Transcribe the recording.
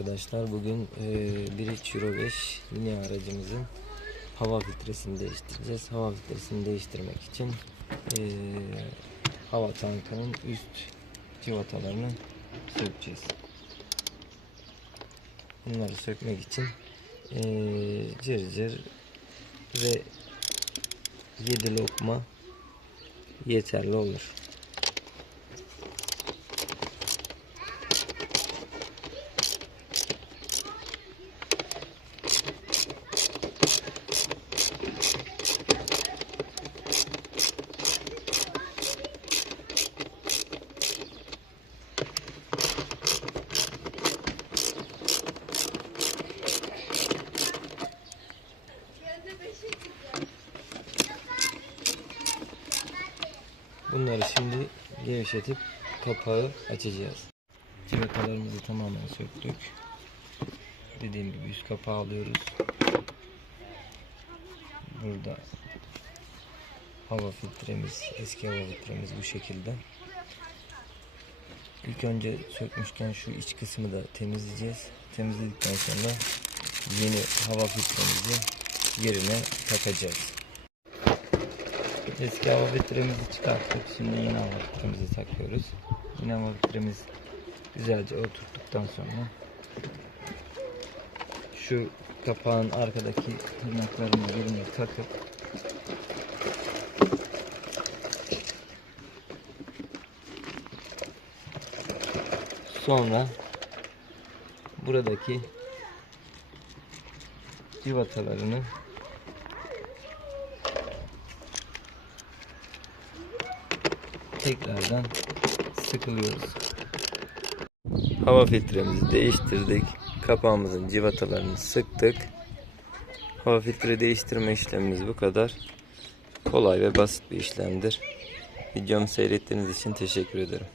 arkadaşlar bugün e, 1 Euro 5 yine aracımızın hava filtresini değiştireceğiz. Hava filtresini değiştirmek için e, hava tankının üst civatalarını sökeceğiz. Bunları sökmek için e, cır cır ve 7 lokma yeterli olur. Bunları şimdi gevşetip kapağı açacağız. Civatalarımızı tamamen söktük. Dediğim gibi üst kapağı alıyoruz. Burada hava filtremiz, eski hava filtremiz bu şekilde. İlk önce sökmüşken şu iç kısmı da temizleyeceğiz. Temizledikten sonra yeni hava filtremizi yerine takacağız. Eski hava filtremizi çıkarttık. Şimdi yeni hava filtremizi takıyoruz. Yeni hava filtremiz güzelce oturttuktan sonra şu kapağın arkadaki tırnaklarını yerine takıp sonra buradaki civatalarını tekrardan sıkılıyoruz. Hava filtremizi değiştirdik. Kapağımızın civatalarını sıktık. Hava filtre değiştirme işlemimiz bu kadar. Kolay ve basit bir işlemdir. Videomu seyrettiğiniz için teşekkür ederim.